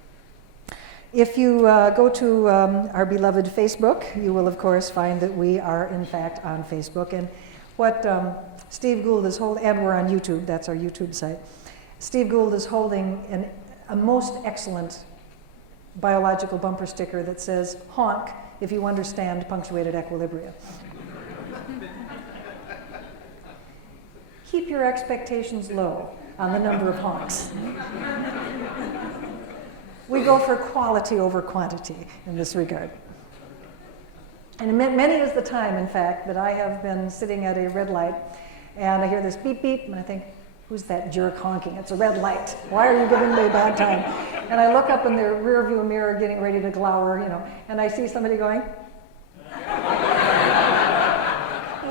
If you go to our beloved Facebook, you will of course find that we are in fact on Facebook. And what Steve Gould is holding, and we're on YouTube, that's our YouTube site. Steve Gould is holding a most excellent biological bumper sticker that says, "Honk if you understand punctuated equilibria." Keep your expectations low on the number of honks. We go for quality over quantity in this regard. And many is the time, in fact, that I have been sitting at a red light and I hear this beep beep and I think, who's that jerk honking? It's a red light. Why are you giving me a bad time? And I look up in the rear view mirror getting ready to glower, and I see somebody going.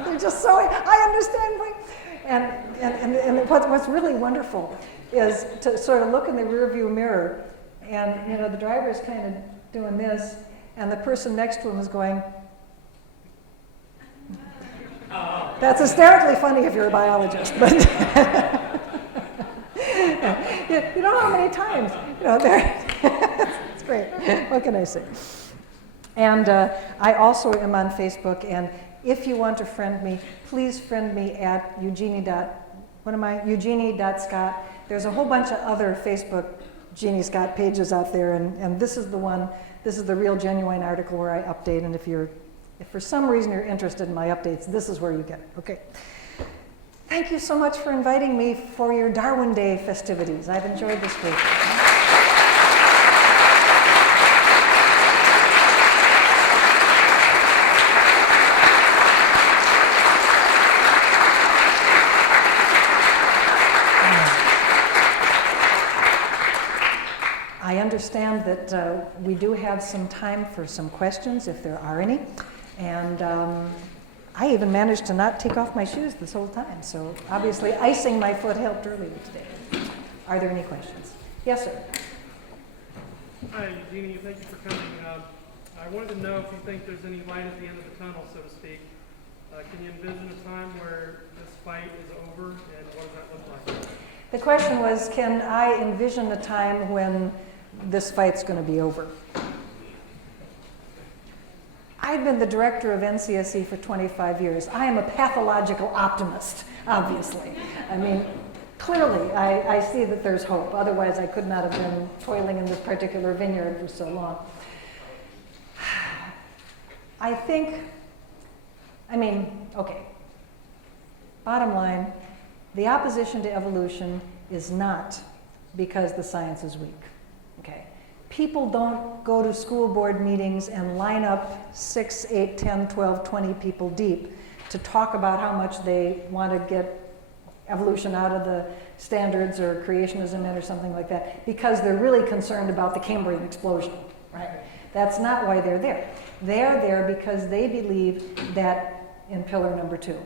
They're just so, I understand. And what's really wonderful is to sort of look in the rear view mirror and the driver is kind of doing this and the person next to him is going. That's hysterically funny if you're a biologist, but you don't know how many times, it's great. What can I say? And I also am on Facebook, and if you want to friend me, please friend me at Eugenie.Scott. There's a whole bunch of other Facebook Eugenie Scott pages out there, and this is the one, this is the real genuine article where I update, and if for some reason you're interested in my updates, this is where you get it. Okay. Thank you so much for inviting me for your Darwin Day festivities. I've enjoyed this week. I understand that we do have some time for some questions, if there are any. And I even managed to not take off my shoes this whole time. So obviously icing my foot helped earlier today. Are there any questions? Yes, sir. Hi, Eugenie. Thank you for coming. I wanted to know if you think there's any light at the end of the tunnel, so to speak. Can you envision a time where this fight is over, and what does that look like? The question was, can I envision a time when this fight's going to be over? I've been the director of NCSE for 25 years. I am a pathological optimist, obviously. I mean, clearly, I see that there's hope. Otherwise, I could not have been toiling in this particular vineyard for so long. Okay. Bottom line, the opposition to evolution is not because the science is weak. Okay. People don't go to school board meetings and line up 6, 8, 10, 12, 20 people deep to talk about how much they want to get evolution out of the standards or creationism in or something like that, because they're really concerned about the Cambrian explosion, right? That's not why they're there. They're there because they believe that, in pillar number 2,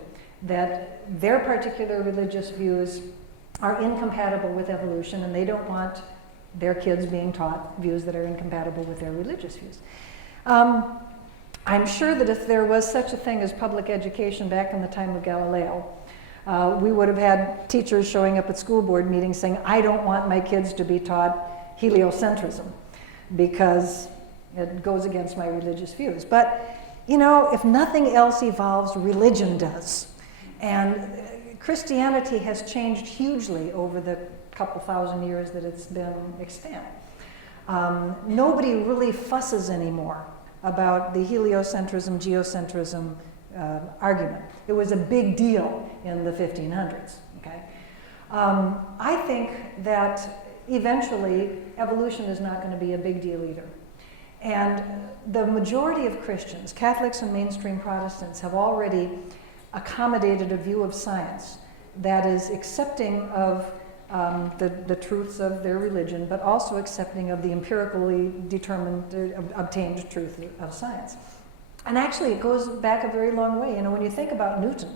that their particular religious views are incompatible with evolution, and they don't want their kids being taught views that are incompatible with their religious views. I'm sure that if there was such a thing as public education back in the time of Galileo, we would have had teachers showing up at school board meetings saying, I don't want my kids to be taught heliocentrism because it goes against my religious views. But, you know, if nothing else evolves, religion does. And Christianity has changed hugely over the couple thousand years that it's been extant. Nobody really fusses anymore about the heliocentrism, geocentrism argument. It was a big deal in the 1500s, okay? I think that eventually evolution is not going to be a big deal either. And the majority of Christians, Catholics and mainstream Protestants, have already accommodated a view of science that is accepting of the truths of their religion, but also accepting of the empirically determined, obtained truth of science. And actually, it goes back a very long way. You know, when you think about Newton,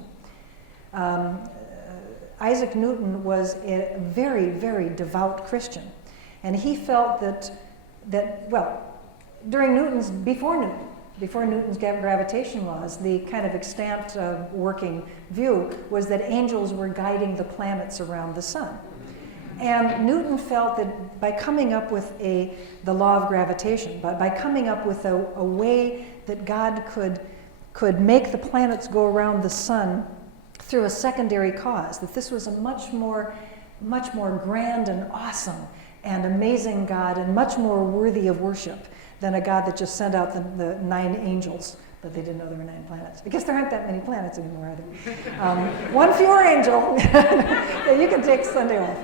Isaac Newton was a very, very devout Christian. And he felt that well, before Newton's gravitation laws, the kind of extant working view was that angels were guiding the planets around the sun. And Newton felt that by coming up with the law of gravitation, but by coming up with a way that God could make the planets go around the sun through a secondary cause, that this was a much more grand and awesome and amazing God, and much more worthy of worship than a God that just sent out the 9 angels, but they didn't know there were 9 planets. I guess there aren't that many planets anymore, are there? One fewer angel. Yeah, you can take Sunday off.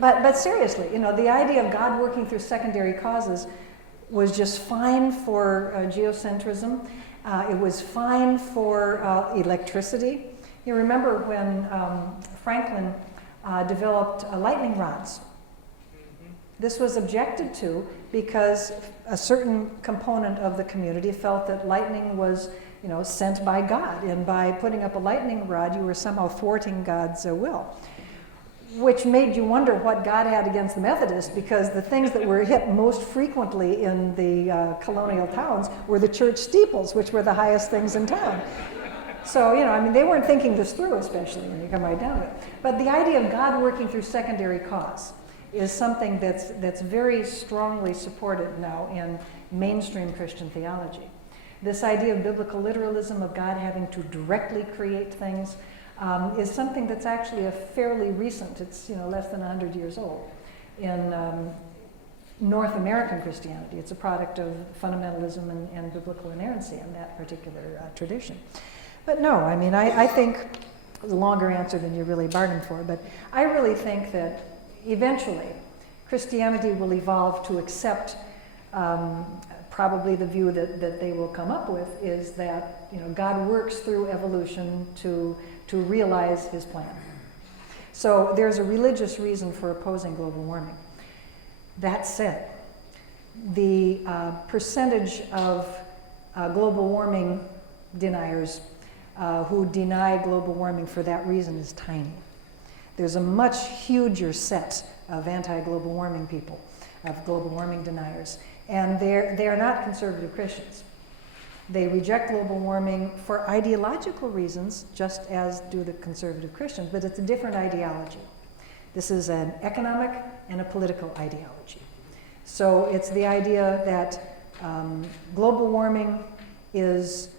But seriously, you know, the idea of God working through secondary causes was just fine for geocentrism. It was fine for electricity. You remember when Franklin developed lightning rods. This was objected to because a certain component of the community felt that lightning was, you know, sent by God, and by putting up a lightning rod, you were somehow thwarting God's will, which made you wonder what God had against the Methodists, because the things that were hit most frequently in the colonial towns were the church steeples, which were the highest things in town. So, you know, I mean, they weren't thinking this through, especially when you come right down to it. But the idea of God working through secondary cause is something that's very strongly supported now in mainstream Christian theology. This idea of biblical literalism, of God having to directly create things, is something that's actually a fairly recent, it's, you know, less than 100 years old in North American Christianity. It's a product of fundamentalism and biblical inerrancy in that particular tradition. But no, I mean, I think it was a longer answer than you really bargained for, but I really think that eventually Christianity will evolve to accept probably the view that they will come up with is that, you know, God works through evolution to realize his plan. So there's a religious reason for opposing global warming. That said, the percentage of global warming deniers who deny global warming for that reason is tiny. There's a much huger set of anti-global warming people, of global warming deniers, and they're not conservative Christians. They reject global warming for ideological reasons, just as do the conservative Christians, but it's a different ideology. This is an economic and a political ideology. So it's the idea that global warming is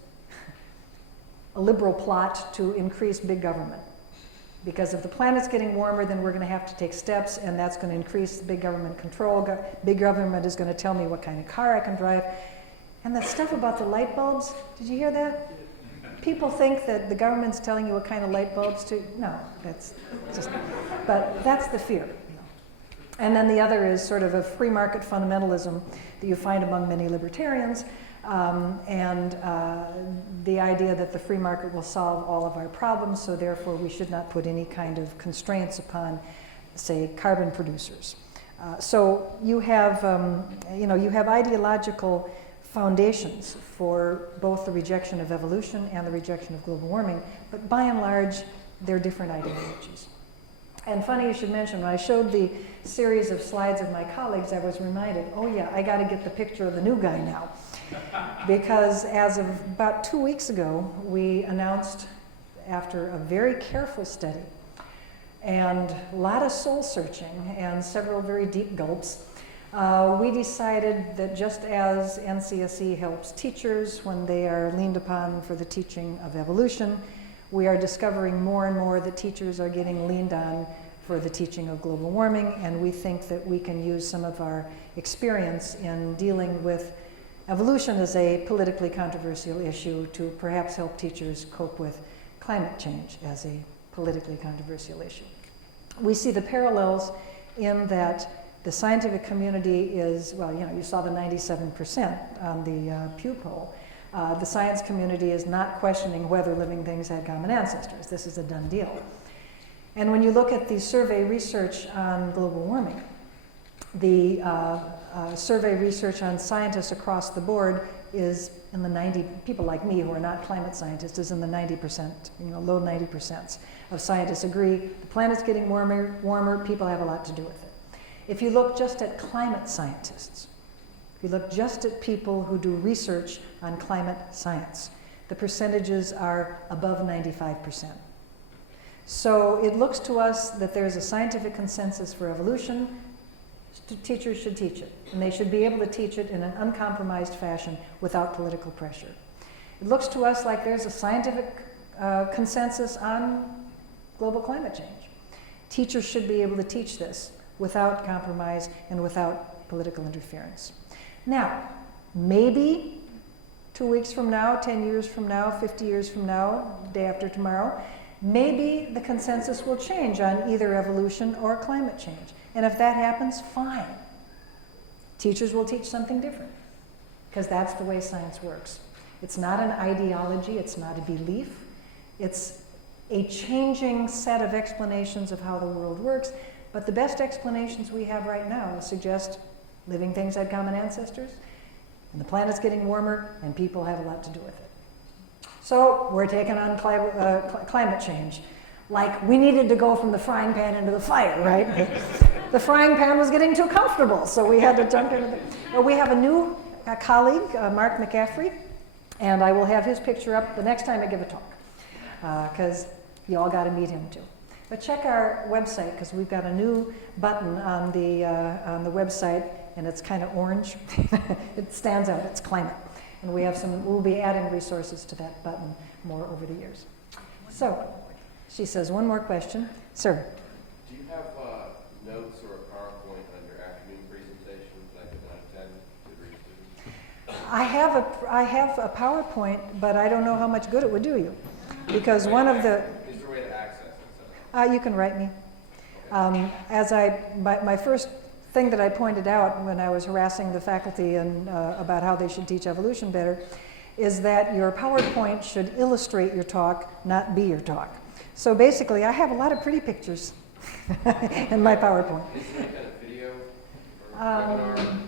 a liberal plot to increase big government. Because if the planet's getting warmer, then we're going to have to take steps, and that's going to increase big government control. Big government is going to tell me what kind of car I can drive. And that stuff about the light bulbs, did you hear that? People think that the government's telling you what kind of light bulbs to, no, that's just, but that's the fear. You know. And then the other is sort of a free market fundamentalism that you find among many libertarians, and the idea that the free market will solve all of our problems, so therefore we should not put any kind of constraints upon, say, carbon producers. So you have, you have ideological foundations for both the rejection of evolution and the rejection of global warming, but by and large, they're different ideologies. And funny you should mention, when I showed the series of slides of my colleagues, I was reminded, oh yeah, I got to get the picture of the new guy now. Because as of about 2 weeks ago, we announced, after a very careful study and a lot of soul searching and several very deep gulps, we decided that just as NCSE helps teachers when they are leaned upon for the teaching of evolution, we are discovering more and more that teachers are getting leaned on for the teaching of global warming, and we think that we can use some of our experience in dealing with evolution as a politically controversial issue to perhaps help teachers cope with climate change as a politically controversial issue. We see the parallels in that the scientific community is, well, you saw the 97% on the Pew poll. The science community is not questioning whether living things had common ancestors. This is a done deal. And when you look at the survey research on global warming, the survey research on scientists across the board is in the 90, people like me who are not climate scientists, is in the 90%, low 90% of scientists agree the planet's getting warmer, people have a lot to do with it. If you look just at climate scientists, if you look just at people who do research on climate science, the percentages are above 95%. So it looks to us that there's a scientific consensus for evolution. Teachers should teach it, and they should be able to teach it in an uncompromised fashion without political pressure. It looks to us like there's a scientific consensus on global climate change. Teachers should be able to teach this without compromise and without political interference. Now, maybe 2 weeks from now, 10 years from now, 50 years from now, day after tomorrow, maybe the consensus will change on either evolution or climate change. And if that happens, fine. Teachers will teach something different, because that's the way science works. It's not an ideology, it's not a belief, it's a changing set of explanations of how the world works, but the best explanations we have right now suggest living things had common ancestors, and the planet's getting warmer, and people have a lot to do with it. So we're taking on climate change. Like we needed to go from the frying pan into the fire, right? The frying pan was getting too comfortable, so we had to jump into the... Well, we have a new colleague, Mark McCaffrey, and I will have his picture up the next time I give a talk, because you all got to meet him too. But check our website, because we've got a new button on the website, and it's kind of orange. It stands out, it's climate. And we'll be adding resources to that button more over the years. So, she says, one more question. Sir? Do you have notes or a PowerPoint on your afternoon presentation that I could attend to read students? I have a PowerPoint, but I don't know how much good it would do you. Because one of the... Is there a way to access it? You can write me. My first thing that I pointed out when I was harassing the faculty and about how they should teach evolution better is that your PowerPoint should illustrate your talk, not be your talk. So basically, I have a lot of pretty pictures in my PowerPoint. Is there any kind of video or webinar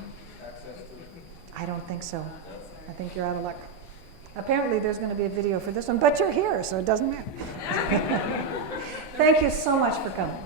access to it? I don't think so. I think you're out of luck. Apparently, there's going to be a video for this one, but you're here, so it doesn't matter. Thank you so much for coming.